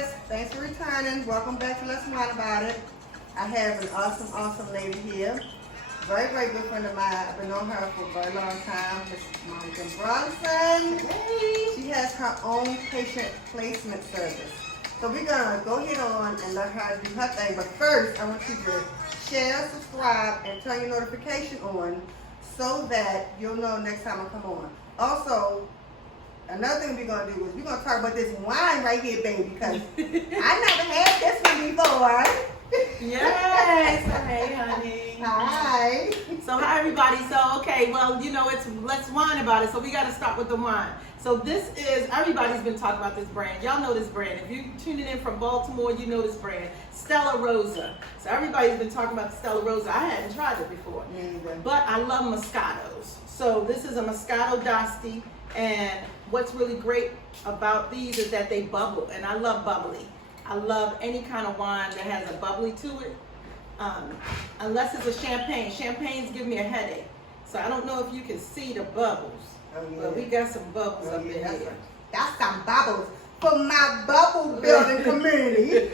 guys. Thanks for returning. Welcome back to Let's Wine About It. I have an awesome lady here. Very good friend of mine. I've been on her for a very long time. Miss Monica Brunson. Hey. She has her own patient placement service. So we're gonna go ahead on and let her do her thing. But first, I want you to share, subscribe, and turn your notification on so that you'll know next time I come on. Also, another thing we're gonna do is we're gonna talk about this wine right here, baby, because I never had this one before. Yes. Hey, honey. Hi. So hi everybody. So okay, well it's Let's Wine About It. So we got to start with the wine. So this is, everybody's been talking about this brand. Y'all know this brand. If you're tuning in from Baltimore, you know this brand, Stella Rosa. So everybody's been talking about the Stella Rosa. I hadn't tried it before, but I love Moscatos. So this is a Moscato d'Asti, and what's really great about these is that they bubble, and I love bubbly. I love any kind of wine that has a bubbly to it, unless it's a champagne. Champagnes give me a headache, so I don't know if you can see the bubbles. Oh, yeah. But we got some bubbles up in that's here. right. That's some bubbles for my bubble building community.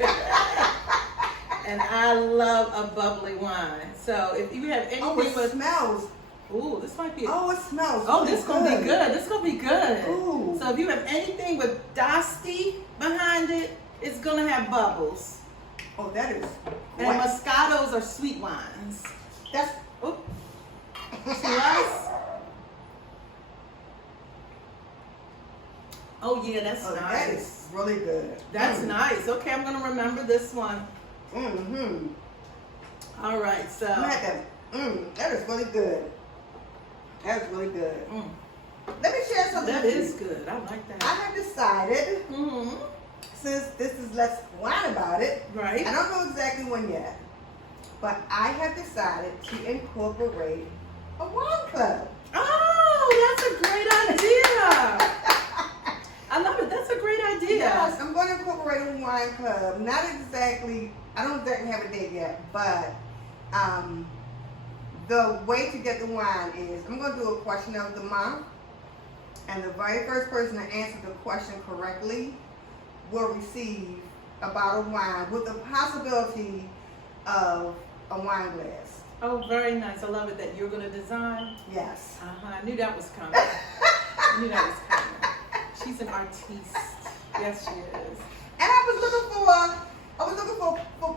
And I love a bubbly wine. So if you have anything it smells. ooh, this might be. Oh, it smells. Oh, really this gonna be good. This gonna be good. Ooh. So if you have anything with d'Asti behind it, it's gonna have bubbles. Oh, that is. And What? Moscatos are sweet wines. That's. Oop. See us? Oh yeah, that's Oh, nice. that is really good. That's nice. Okay, I'm gonna remember this one. Mm-hmm. All right, so. That is really good. That is really good. Mm, Let me share something that with is you. good. I like I that. have decided, Mm-hmm. since this is Let's Wine About It, Right. I don't know exactly when yet, but I have decided to incorporate a wine club. Oh, that's a great idea. I love it. That's a great idea. Yes, I'm going to incorporate a wine club. Not exactly, I don't exactly have a date yet, but the way to get the wine is I'm going to do a question of the month, and the very first person to answer the question correctly will receive a bottle of wine with the possibility of a wine glass. Oh, very nice. I love it that you're going to design. Yes. I knew that was coming. I knew that was coming. She's an artiste. Yes, she is. And I was looking for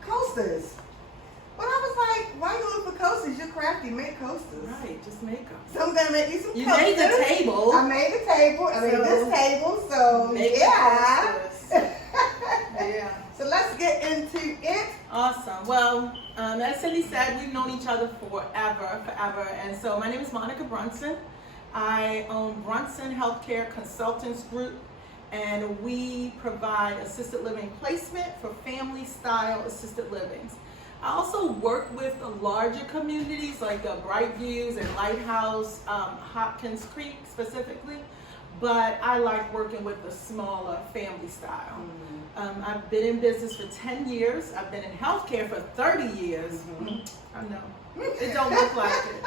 coasters. But I was like, why you look for coasters? You're crafty, make coasters. Right, just make them. So I'm gonna make you some You coasters. made the table. I made the table. I made this table. So Make yeah. the coasters. Yeah. So let's get into it. Awesome. Well, as Cindy said, we've known each other forever. And so my name is Monica Brunson. I own Brunson Healthcare Consultants Group, and we provide assisted living placement for family-style assisted livings. I also work with the larger communities like Bright Views and Lighthouse, Hopkins Creek specifically, but I like working with the smaller family style. I've been in business for 10 years. I've been in healthcare for 30 years. I know. It don't look like it.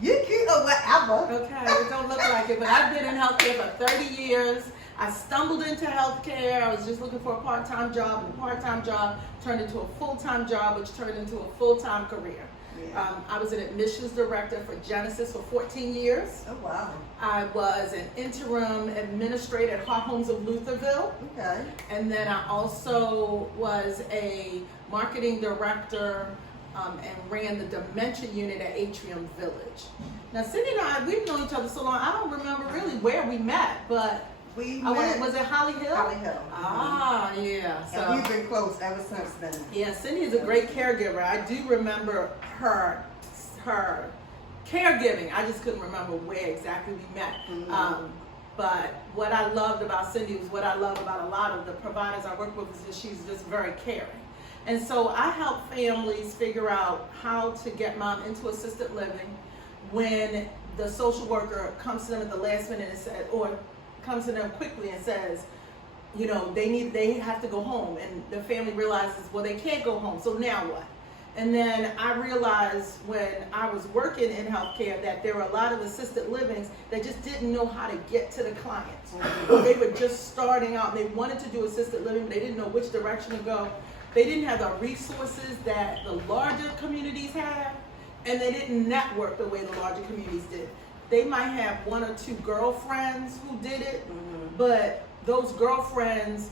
You cute or whatever. Okay, it don't look like it, but I've been in healthcare for 30 years. I stumbled into healthcare. I was just looking for a part-time job, and the part-time job turned into a full-time job, which turned into a full-time career. Yeah. I was an admissions director for Genesis for 14 years. Oh wow. I was an interim administrator at Heart Homes of Lutherville. Okay. And then I also was a marketing director and ran the dementia unit at Atrium Village. Now, Cindy and I, we've known each other so long, I don't remember really where we met, but We I met was it Holly Hill? Holly Hill. Ah, yeah. And So, we've been close ever since then. yeah, Cindy is a great caregiver. I do remember her caregiving. I just couldn't remember where exactly we met. But what I loved about Cindy was what I love about a lot of the providers I work with is that she's just very caring. And so I help families figure out how to get mom into assisted living when the social worker comes to them at the last minute and says, or comes to them quickly and says, they have to go home, and the family realizes, well, they can't go home, so now what? And then I realized when I was working in healthcare that there were a lot of assisted livings that just didn't know how to get to the clients. They were just starting out. They wanted to do assisted living, but they didn't know which direction to go. They didn't have the resources that the larger communities have, and they didn't network the way the larger communities did. They might have one or two girlfriends who did it, but those girlfriends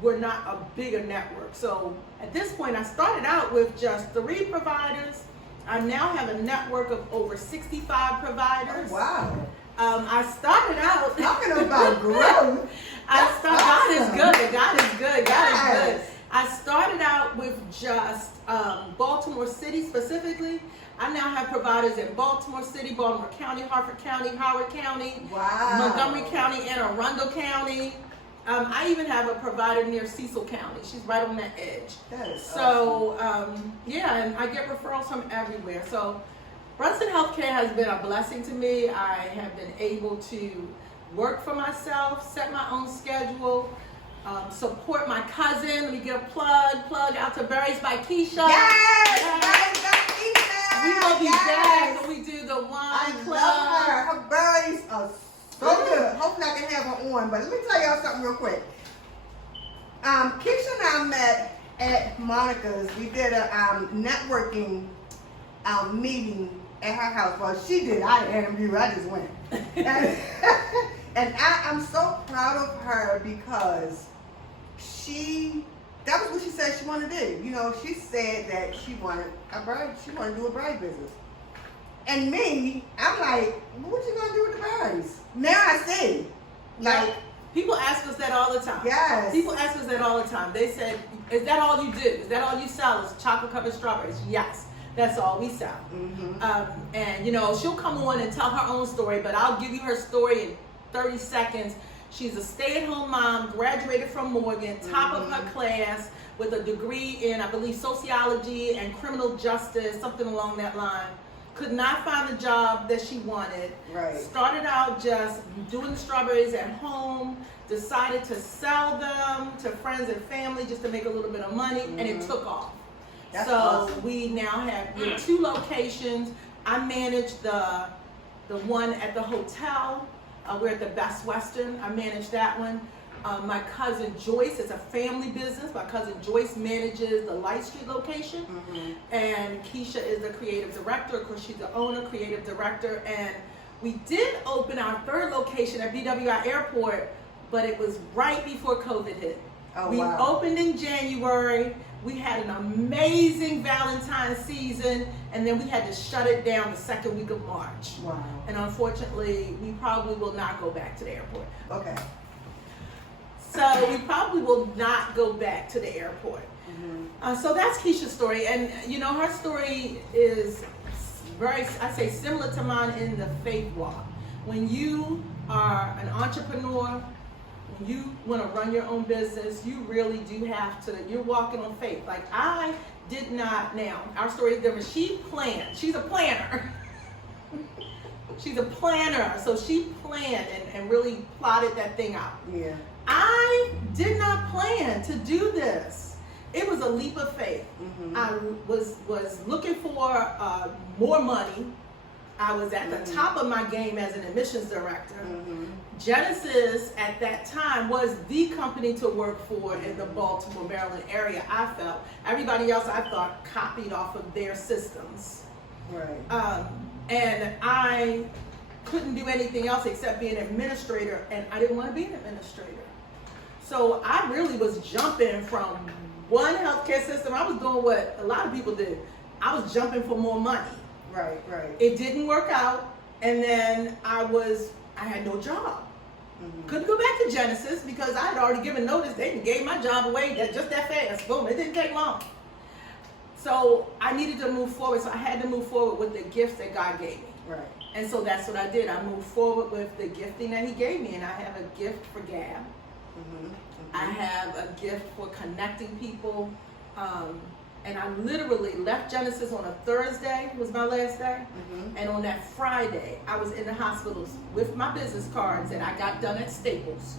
were not a bigger network. So at this point, I started out with just 3 providers. I now have a network of over 65 providers. Oh, wow. I started out talking about growth. God is good. God is good. God is good. I started out with just Baltimore City specifically. I now have providers in Baltimore City, Baltimore County, Harford County, Howard County, Montgomery County, Anne Arundel County. I even have a provider near Cecil County. She's right on that edge. That is so, yeah, and I get referrals from everywhere. So, Brunson Healthcare has been a blessing to me. I have been able to work for myself, set my own schedule, support my cousin. Let me get a plug out to Berries by Keisha. Yes! Berries by Keisha! We will be back when we do the wine I club. love her. Her berries are so good. Hopefully I can have her on. But let me tell y'all something real quick. Keisha and I met at Monica's. We did a networking meeting at her house. Well, she did. I didn't interview her. I just went. And I'm so proud of her because that was what she said she wanted to do. You know, she said that she wanted to do a braid business. And me, I'm like, what you gonna do with the berries? Now I see. Like, people ask us that all the time. yes. People ask us that all the time. They said, is that all you do? Is that all you sell? Is chocolate covered strawberries? Yes, that's all we sell. And you know, she'll come on and tell her own story, but I'll give you her story in 30 seconds. She's a stay-at-home mom, graduated from Morgan, top of her class, with a degree in, I believe, sociology and criminal justice, something along that line. Could not find the job that she wanted. Right. Started out just doing the strawberries at home, decided to sell them to friends and family just to make a little bit of money, and it took off. That's so awesome. we now have 2 locations. I manage the one at the hotel. We're at the Best Western. I manage that one. My cousin Joyce, it's a family business. My cousin Joyce manages the Light Street location. And Keisha is the creative director. Of course, she's the owner, creative director. And we did open our 3rd location at BWI Airport, but it was right before COVID hit. Oh, we wow. opened in January. We had an amazing Valentine's season, and then we had to shut it down the 2nd week of March. Wow. And unfortunately, we probably will not go back to the airport. Okay. So we probably will not go back to the airport. So that's Keisha's story. And you know, her story is very, I say, similar to mine in the faith walk. When you are an entrepreneur, when you want to run your own business, you really do have to, you're walking on faith. Like I did not, now, our story is different. She planned, she's a planner. She's a planner, so she planned and really plotted that thing out. Yeah. I did not plan to do this. It was a leap of faith. I was looking for more money. I was at the top of my game as an admissions director. Genesis at that time was the company to work for in the Baltimore, Maryland area, I felt. Everybody else, I thought, copied off of their systems. Right. And I couldn't do anything else except be an administrator, and I didn't want to be an administrator. So I really was jumping from one healthcare system. I was doing what a lot of people do. I was jumping for more money. Right, right. It didn't work out, and then I had no job. Couldn't go back to Genesis because I had already given notice. They gave my job away just that fast. Boom, it didn't take long. So I needed to move forward, so I had to move forward with the gifts that God gave me. Right. And so that's what I did. I moved forward with the gifting that he gave me, and I have a gift for gab. I have a gift for connecting people. And I literally left Genesis on a Thursday, was my last day. And on that Friday, I was in the hospitals with my business cards that I got done at Staples.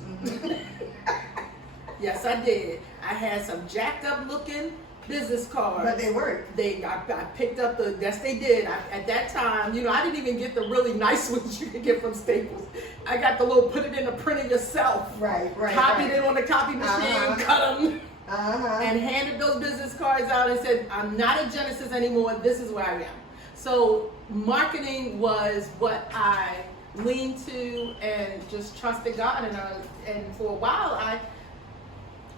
Yes, I did. I had some jacked up looking business cards. But they worked. I picked up yes they did. At that time, I didn't even get the really nice ones you could get from Staples. I got the little put it in the printer yourself. Right. Copied it on the copy machine, cut them, and handed those business cards out and said, I'm not at Genesis anymore, this is where I am. So marketing was what I leaned to and just trusted God, and for a while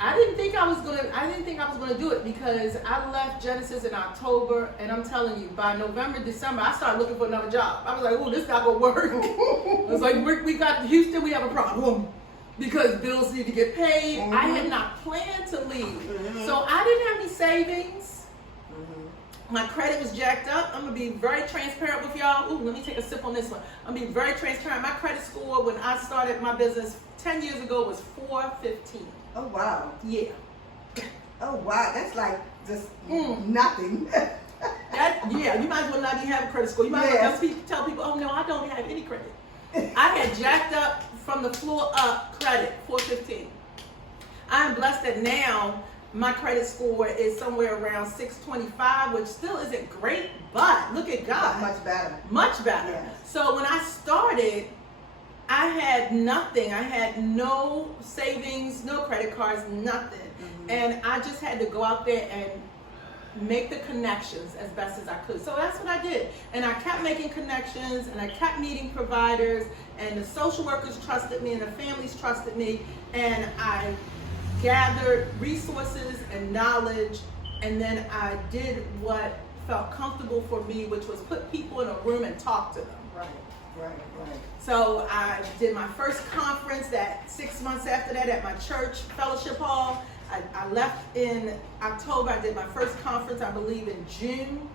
I didn't think I was gonna do it, because I left Genesis in October, and I'm telling you, by November, December, I started looking for another job. I was like, oh, this not gonna work. I was like, we got Houston, we have a problem, because bills need to get paid. I had not planned to leave, so I didn't have any savings. My credit was jacked up. I'm gonna be very transparent with y'all. Ooh, let me take a sip on this one. I'm gonna be very transparent. My credit score when I started my business 10 years ago was 415. Oh wow. Yeah. Oh wow. That's like just nothing. You might as well not even have a credit score. You might as well tell people, oh no, I don't have any credit. I had jacked up from the floor up credit, 415. I am blessed that now my credit score is somewhere around 625, which still isn't great, but look at God. Much better. Much better. Yes. So when I started, I had nothing. I had no savings, no credit cards, nothing. And I just had to go out there and make the connections as best as I could. So that's what I did. And I kept making connections, and I kept meeting providers, and the social workers trusted me, and the families trusted me, and I gathered resources and knowledge, and then I did what felt comfortable for me, which was put people in a room and talk to them. Right. So I did my first conference 6 months after that at my church fellowship hall. I left in October. I did my first conference, I believe, in June,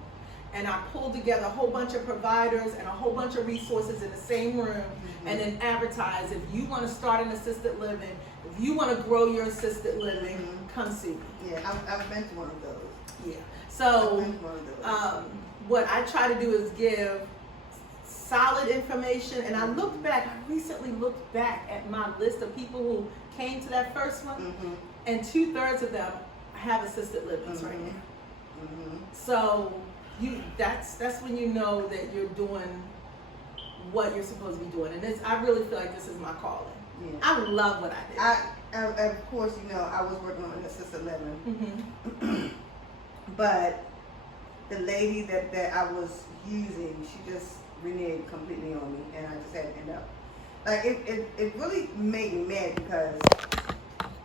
and I pulled together a whole bunch of providers and a whole bunch of resources in the same room, and then advertised, if you want to start an assisted living, if you want to grow your assisted living, come see me. Yeah, I've been to one of those. Yeah. So I've been to one of those. what I try to do is give solid information, and I recently looked back at my list of people who came to that first one, and 2/3 of them have assisted livings right now. So that's when you know that you're doing what you're supposed to be doing, and I really feel like this is my calling. Yeah. I love what I did. Of course, I was working on assisted living, but the lady that I was using, she just reneged completely on me, and I just had to end up. Like it really made me mad, because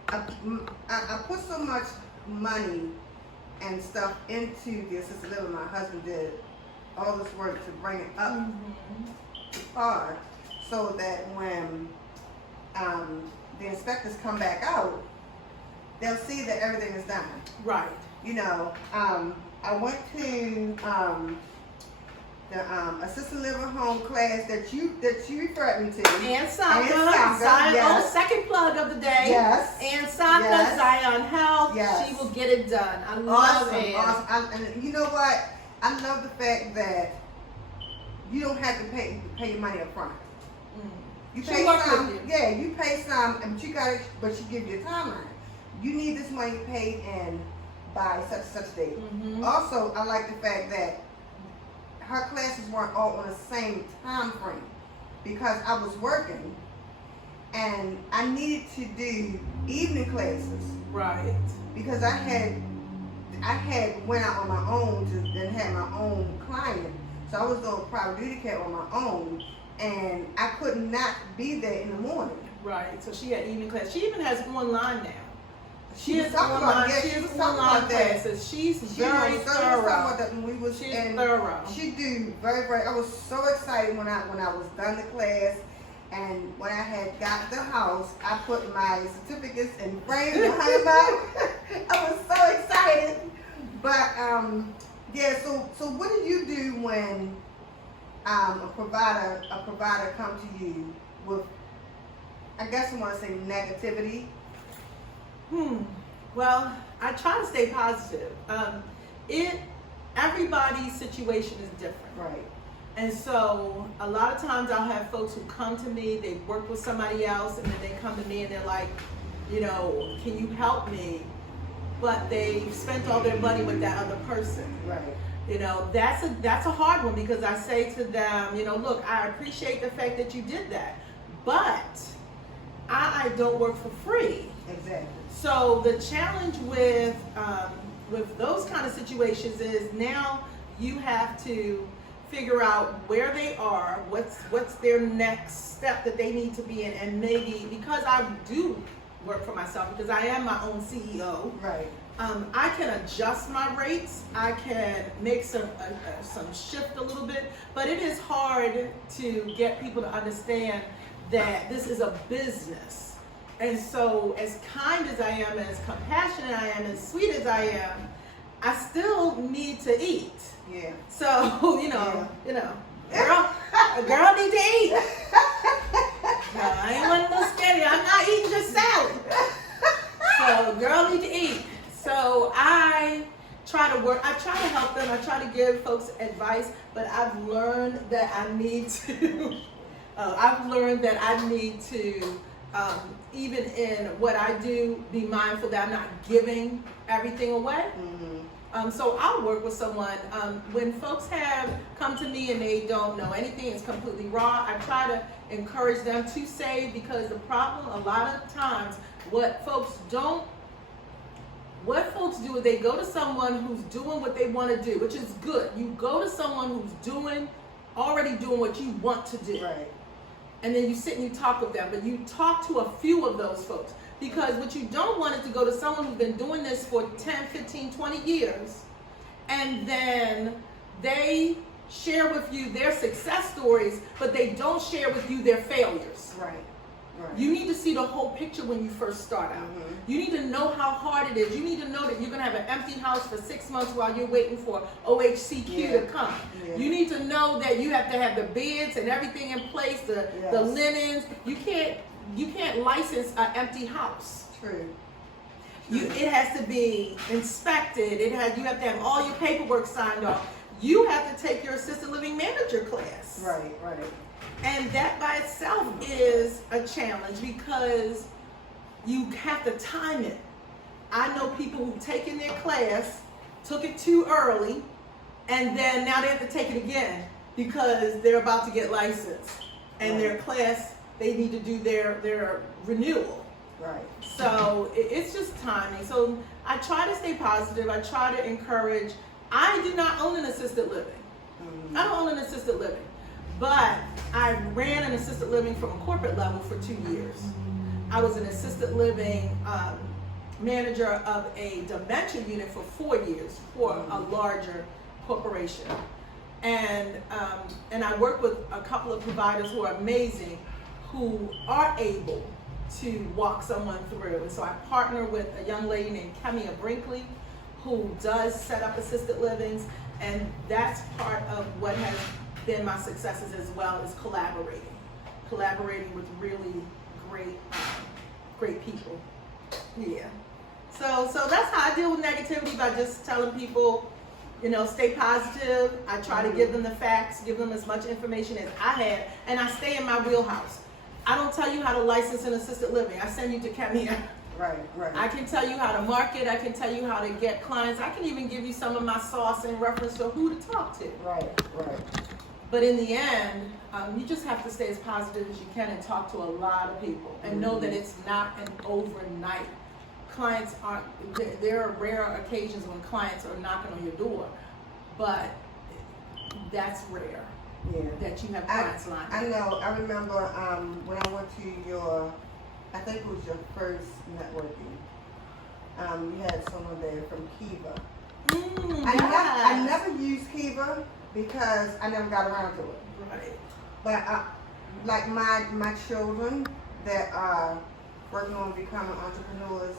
I put so much money and stuff into the assisted living. My husband did all this work to bring it up to par, so that when the inspectors come back out, they'll see that everything is done. Right. I went to the assisted living home class that you referred me to. And Saka, yes. second plug of the day. Yes. And Saka, Yes. Zion Health, Yes. she will get it done. I love it. Awesome. And you know what? I love the fact that you don't have to pay your money up front. You She'll pay work some, with you. yeah, you pay some, and she give you a timeline. You need this money paid in by such date. Also, I like the fact that her classes weren't all on the same time frame, because I was working and I needed to do evening classes. Right. Because I had went out on my own and had my own client, so I was doing private duty care on my own, and I could not be there in the morning. Right. So she had evening class. She even has online now. She has talking online. about, She she has was talking online about that. classes. She's She very was talking thorough. about that when we was She's and thorough. She do very. I was so excited when I was done the class, and when I had got the house, I put my certificates in frames and hung them out. I was so excited. But yeah. So what do you do when a provider come to you with, I guess I want to say, negativity? Well, I try to stay positive. Everybody's situation is different. Right. And so a lot of times I'll have folks who come to me, they work with somebody else, and then they come to me and they're like, can you help me? but they've spent all their money with that other person. Right. You know, that's a hard one, because I say to them, you know, look, I appreciate the fact that you did that, but I don't work for free. Exactly. So the challenge with those kind of situations is now you have to figure out where they are, what's their next step that they need to be in, and maybe, because I do work for myself, because I am my own CEO. Right. I can adjust my rates. I can make some shift a little bit, but it is hard to get people to understand that this is a business. And so, as kind as I am, as compassionate I am, as sweet as I am, I still need to eat. Yeah. So a girl need to eat. No, I ain't one of those skinny. I'm not eating just salad. So, girl need to eat. So I try to help them. I try to give folks advice, but I've learned that I need to. Even in what I do, be mindful that I'm not giving everything away. Mm-hmm. So I'll work with someone. When folks have come to me and they don't know anything, it's completely raw, I try to encourage them to save, because the problem a lot of times, what folks do is they go to someone who's doing what they want to do, which is good. You go to someone who's already doing what you want to do. Right. And then you sit and you talk with them, but you talk to a few of those folks, because what you don't want is to go to someone who's been doing this for 10, 15, 20 years, and then they share with you their success stories, but they don't share with you their failures. Right. Right. You need to see the whole picture when you first start out. Mm-hmm. You need to know how hard it is. You need to know that you're going to have an empty house for 6 months while you're waiting for OHCQ to come. Yeah. You need to know that you have to have the beds and everything in place, the linens. You can't license an empty house. True. It has to be inspected. You have to have all your paperwork signed off. You have to take your assisted living manager class. Right, right. And that by itself is a challenge, because you have to time it. I know people who've taken their class, took it too early, and then now they have to take it again because they're about to get licensed. And their class, they need to do their renewal. Right. So it's just timing. So I try to stay positive. I try to encourage. I do not own an assisted living. Mm-hmm. I don't own an assisted living. But I ran an assisted living from a corporate level for 2 years. I was an assisted living manager of a dementia unit for 4 years for a larger corporation. And I work with a couple of providers who are amazing, who are able to walk someone through. And so I partner with a young lady named Kemia Brinkley, who does set up assisted livings, and that's part of what has been my successes as well, is collaborating with really great people. Yeah. So that's how I deal with negativity, by just telling people, stay positive. I try to give them the facts, give them as much information as I have, and I stay in my wheelhouse. I don't tell you how to license an assisted living. I send you to Kemia. Right. I can tell you how to market. I can tell you how to get clients. I can even give you some of my sauce in reference to who to talk to. Right. But in the end, you just have to stay as positive as you can and talk to a lot of people, and know that it's not an overnight. Clients aren't, there are rare occasions when clients are knocking on your door, but that's rare. Yeah. That you have clients lined up. I know. I remember when I went to I think it was your first networking. You had someone there from Kiva. I never used Kiva because I never got around to it. Right. But like my children that are working on becoming entrepreneurs,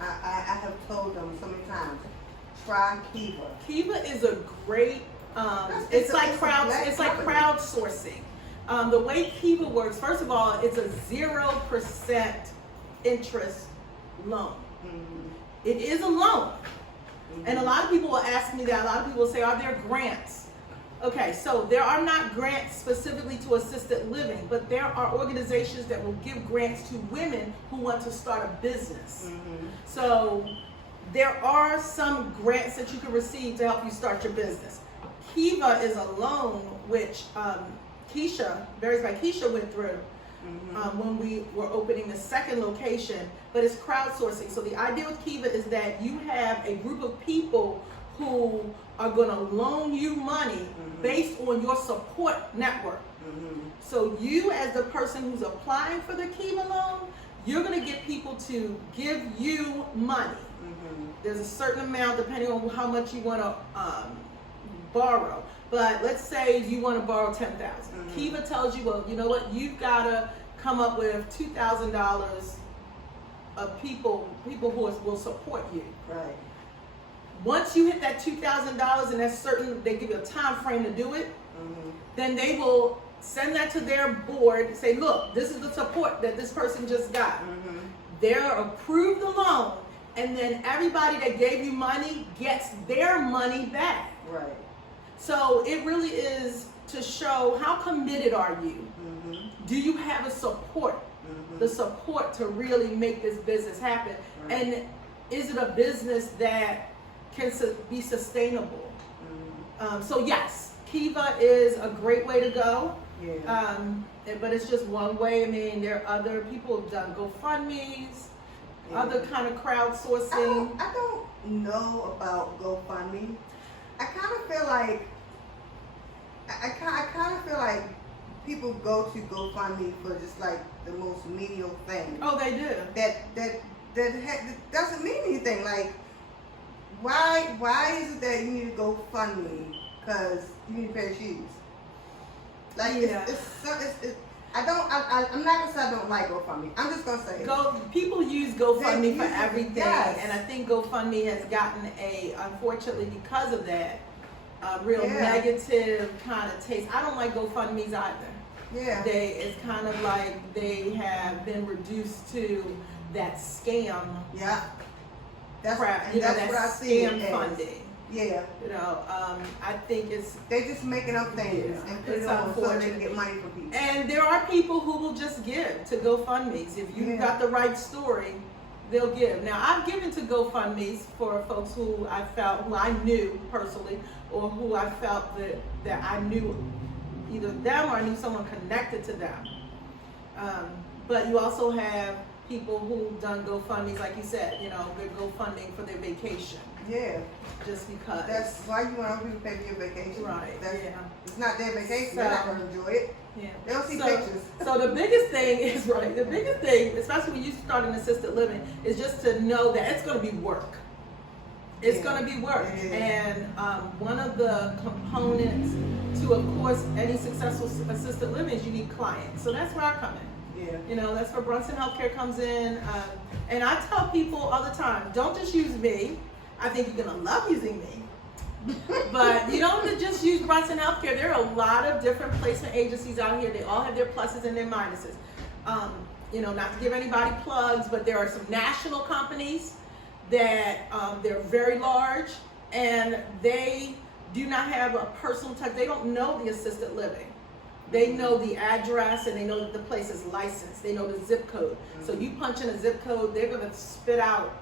I have told them so many times, try Kiva. Kiva is a great. It's like crowdsourcing. The way Kiva works, first of all, it's a 0% interest loan. Mm-hmm. It is a loan. Mm-hmm. And a lot of people will ask me that. A lot of people will say, are there grants? Okay, so there are not grants specifically to assisted living, but there are organizations that will give grants to women who want to start a business. Mm-hmm. So there are some grants that you can receive to help you start your business. Kiva is a loan which Keisha, Berries by Keisha went through when we were opening the second location, but it's crowdsourcing. So the idea with Kiva is that you have a group of people who are going to loan you money based on your support network. So you, as the person who's applying for the Kiva loan, you're going to get people to give you money. There's a certain amount depending on how much you want to borrow. But let's say you want to borrow $10,000. Kiva tells you, well, you know what? You've got to come up with $2,000 of people who will support you. Right. Once you hit that $2,000 and that's certain, they give you a time frame to do it. Then they will send that to their board. Say, look, this is the support that this person just got. They're approved the loan, and then everybody that gave you money gets their money back. Right. So it really is to show how committed are you. Do you have a support? The support to really make this business happen. Right. And is it a business that can be sustainable? So yes, Kiva is a great way to go. Yeah. But it's just one way. I mean, there are other people who've done GoFundMes, other kind of crowdsourcing. I don't know about GoFundMe. I kind of feel like I kind of feel like people go to GoFundMe for just like the most menial thing. Oh, they do. That doesn't mean anything. Like, why is it that you need to GoFundMe because you need a pair of shoes? Like, I'm not gonna say I don't like GoFundMe. I'm just gonna say people use GoFundMe for everything, yes. And I think GoFundMe has gotten unfortunately because of that, real negative kind of taste. I don't like GoFundMes either. Yeah. It's kind of like they have been reduced to that scam. Yeah. That's crap. That's that what I see scam funding. Yeah. I think they're just making up things and put it on so they can get money from people. And there are people who will just give to GoFundMes. If you've got the right story, they'll give. Now, I've given to GoFundMes for folks who I knew personally, or who I felt that I knew either them or I knew someone connected to them. But you also have people who've done GoFundMes, like you said, they're GoFunding for their vacation. Yeah. Just because. That's why you want people to pay for your vacation. Right. It's not their vacation. They're not going to enjoy it. Yeah. They don't see pictures. So the biggest thing is, the biggest thing, especially when you start an assisted living, is just to know that it's going to be work. It's going to be work. And one of the components to, of course, any successful assisted living is you need clients. So that's where I come in. Yeah. That's where Brunson Healthcare comes in. And I tell people all the time, don't just use me. I think you're going to love using me. But you don't just use Brunson Healthcare. There are a lot of different placement agencies out here. They all have their pluses and their minuses. Not to give anybody plugs, but there are some national companies that they're very large, and they do not have a personal touch. They don't know the assisted living. They know the address, and they know that the place is licensed. They know the zip code. So you punch in a zip code, they're going to spit out,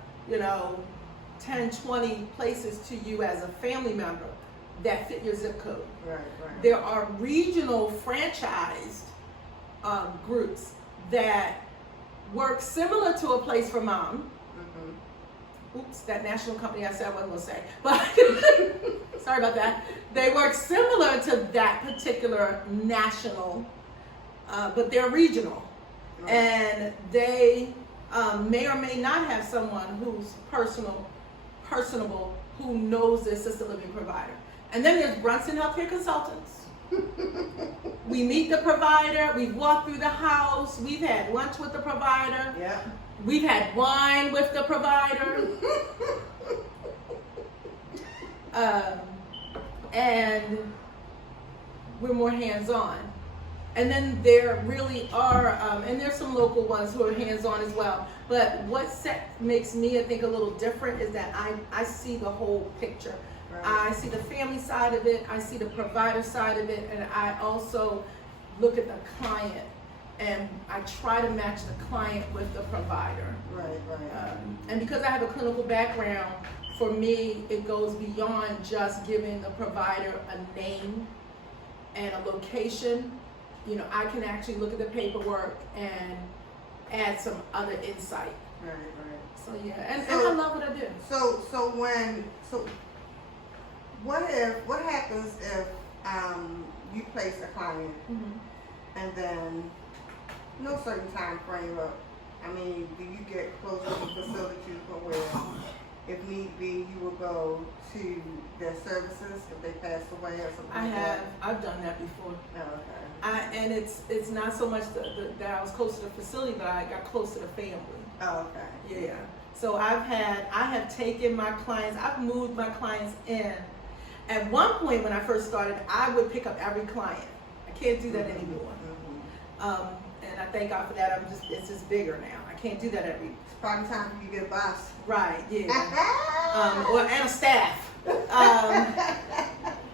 10, 20 places to you as a family member that fit your zip code. Right. There are regional franchised groups that work similar to a Place for Mom. Oops, that national company I said I wasn't going to say. But sorry about that. They work similar to that particular national, but they're regional. Right. And they may or may not have someone who's personable, who knows the assisted living provider. And then there's Brunson Healthcare Consultants. We meet the provider, we've walked through the house, we've had lunch with the provider. Yeah. We've had wine with the provider. And we're more hands-on. And then there really are, and there's some local ones who are hands-on as well. But what makes me, I think, a little different is that I see the whole picture. Right. I see the family side of it, I see the provider side of it, and I also look at the client. And I try to match the client with the provider. Right. Right. And because I have a clinical background, for me, it goes beyond just giving the provider a name and a location. You know, I can actually look at the paperwork and add some other insight. Right, right. So yeah, and So- I love what I do. So what happens if you place a client and then no certain time frame up? I mean, do you get close to the facility where, if need be, you will go to their services if they pass away or something like that? I've done that before. Oh, okay. And it's not so much that I was close to the facility, but I got close to the family. Oh, okay. Yeah. So I have taken my clients, I've moved my clients in. At one point when I first started, I would pick up every client. I can't do that anymore. And I thank God for that. It's just bigger now. I can't do that every. It's probably time for you to get a boss. Right. Yeah. And a staff.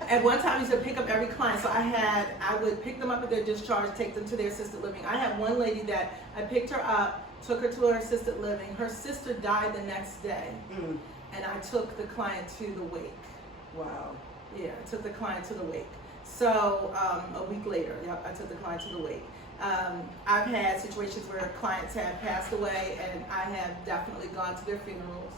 At one time, I used to pick up every client. So I would pick them up at their discharge, take them to their assisted living. I had one lady that I picked her up, took her to her assisted living. Her sister died the next day, and I took the client to the wake. Wow. Yeah, I took the client to the wake. So a week later, I took the client to the wake. I've had situations where clients have passed away, and I have definitely gone to their funerals.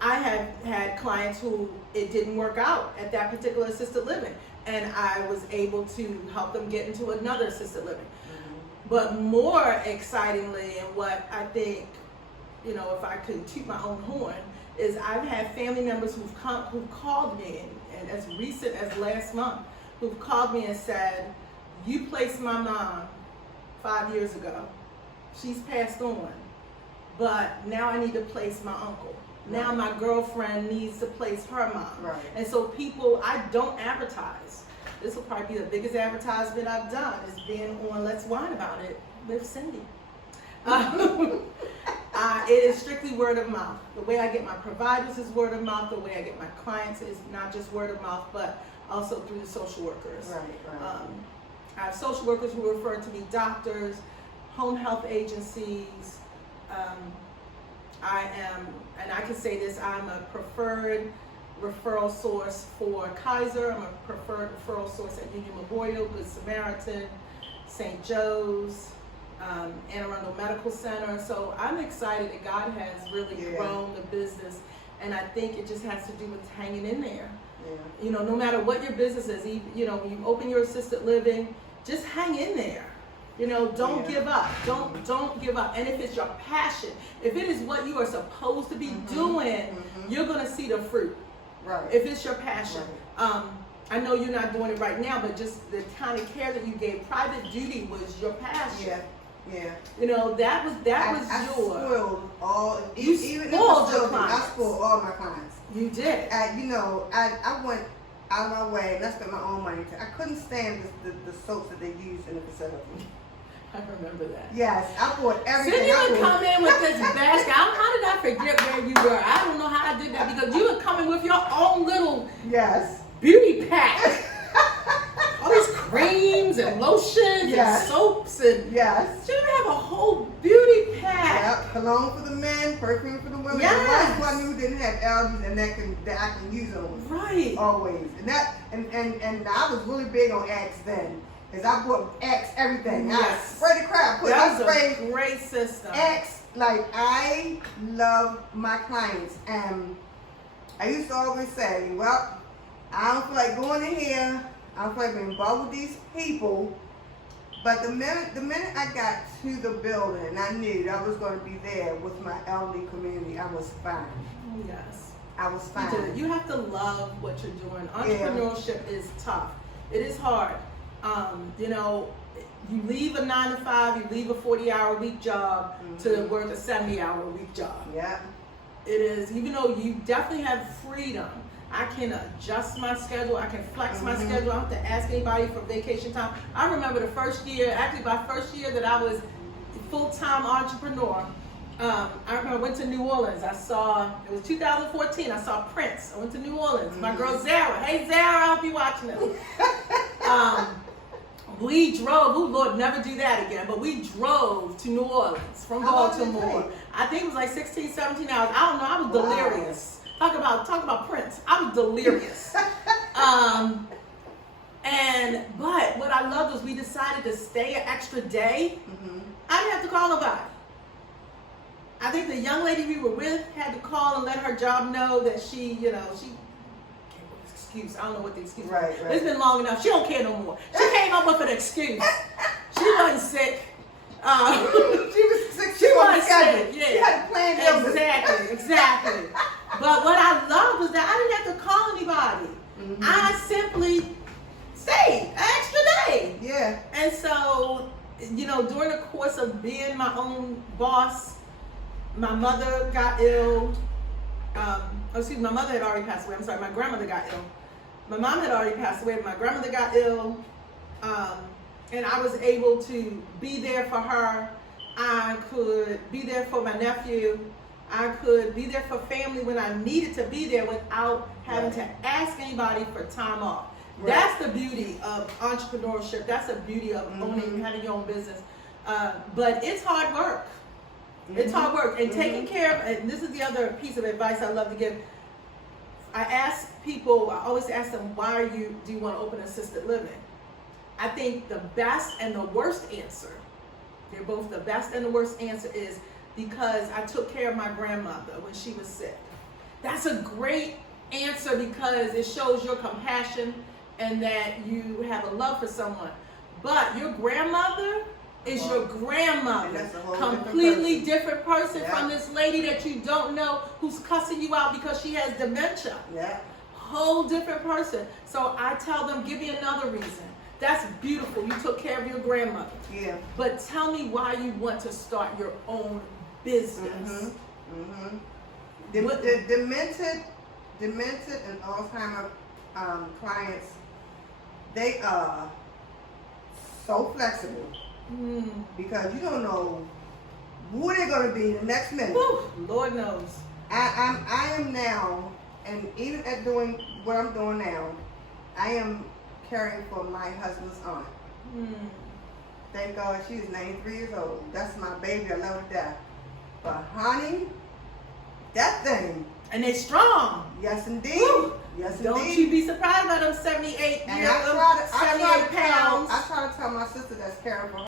I have had clients who it didn't work out at that particular assisted living, and I was able to help them get into another assisted living. But more excitingly, and what I think, you know, if I could toot my own horn, is I've had family members who've called me, and as recent as last month, who've called me and said, "You placed my mom 5 years ago. She's passed on, but now I need to place my uncle. Now my girlfriend needs to place her mom." Right. And so people, I don't advertise. This will probably be the biggest advertisement I've done, is being on Let's Whine About It with Cindy. It is strictly word of mouth. The way I get my providers is word of mouth. The way I get my clients is not just word of mouth, but also through the social workers. Right. I have social workers who refer to me, doctors, home health agencies. I am, and I can say this, I'm a preferred referral source for Kaiser. I'm a preferred referral source at Union Memorial, Good Samaritan, St. Joe's, Anne Arundel Medical Center. So I'm excited that God has really grown the business, and I think it just has to do with hanging in there. Yeah. You know, no matter what your business is, you know, when you open your assisted living, just hang in there. You know, don't give up. Don't give up. And if it's your passion, if it is what you are supposed to be doing, you're gonna see the fruit. Right. If it's your passion. I know you're not doing it right now, but just the kind of care that you gave, private duty was your passion. Yeah. You know, that was I your. spoiled all. You even spoiled in the your facility, clients. I spoiled all my clients. You did. You know, I went out of my way and I spent my own money. I couldn't stand the soaps that they used in the facility. I remember that. Yes, I bought everything. Cindy would come in with this basket. How did I forget where you were? I don't know how I did that, because you would come in with your own little beauty pack. All these creams and lotions and soaps and she would have a whole beauty pack. Yep, cologne for the men, perfume for the women. Yes. The ones who I knew didn't have allergies and that I can use them. Right. Always. And I was really big on Axe then. Because I bought Axe everything. I spray the crap. That was a great system. Axe, like, I love my clients. And I used to always say, well, I don't feel like going in here. I don't feel like being involved with these people. But the minute I got to the building and I knew that I was going to be there with my elderly community, I was fine. Oh, yes. I was fine. You have to love what you're doing. Entrepreneurship is tough. It is hard. You know, you leave a 9 to 5, you leave a 40-hour-a-week job to work a 70-hour-a-week job. Yeah. It is, even though you definitely have freedom. I can adjust my schedule. I can flex my schedule. I don't have to ask anybody for vacation time. I remember the first year, actually my first year that I was a full-time entrepreneur. I remember I went to New Orleans. It was 2014. I saw Prince. I went to New Orleans. My girl Zara. Hey Zara, I hope you're watching this. We drove. Oh Lord, never do that again. But we drove to New Orleans from How long did it Baltimore. take? I think it was like 16, 17 hours. I don't know. I was Wow. delirious. Talk about Prince. I was delirious. But what I loved was we decided to stay an extra day. Mhm. I didn't have to call nobody. I think the young lady we were with had to call and let her job know that she excuse. I don't know what the excuse was. Right. It's been long enough. She don't care no more. She came up with an excuse. She wasn't sick. She was sick. She was was scheduled. sick, yeah. She had a planned illness. Exactly. But what I loved was that I didn't have to call anybody. Mhm. I simply stayed an extra day. Yeah. And so, during the course of being my own boss, my mother got ill. My mother had already passed away. I'm sorry, my grandmother got ill. My mom had already passed away. My grandmother got ill. And I was able to be there for her. I could be there for my nephew. I could be there for family when I needed to be there without having to ask anybody for time off. Right. That's the beauty of entrepreneurship. That's the beauty of owning, having your own business. But it's hard work. It's hard work. And taking care of, and this is the other piece of advice I love to give. I always ask them, why do you want to open assisted living? I think the best and the worst answer, they're both the best and the worst answer, is because I took care of my grandmother when she was sick. That's a great answer because it shows your compassion and that you have a love for someone. But your grandmother is your And grandmother. that's a whole Completely different person Yeah. from this lady that you don't know who's cussing you out because she has dementia. Yeah. Whole different person. So I tell them, give me another reason. That's beautiful. You took care of your grandmother. Yeah. But tell me why you want to start your own business. What- The demented and Alzheimer clients, they are so flexible because you don't know who they're going to be the next minute. Whew, Lord knows. I am now, and even at doing what I'm doing now, I am caring for my husband's aunt. Thank God she is 93 years old. That's my baby. I love her to death. But honey, that thing, And they strong. yes indeed. Woo. Yes Don't indeed. you be surprised by them 78 And pounds. I try to tell my sister that's caring for her.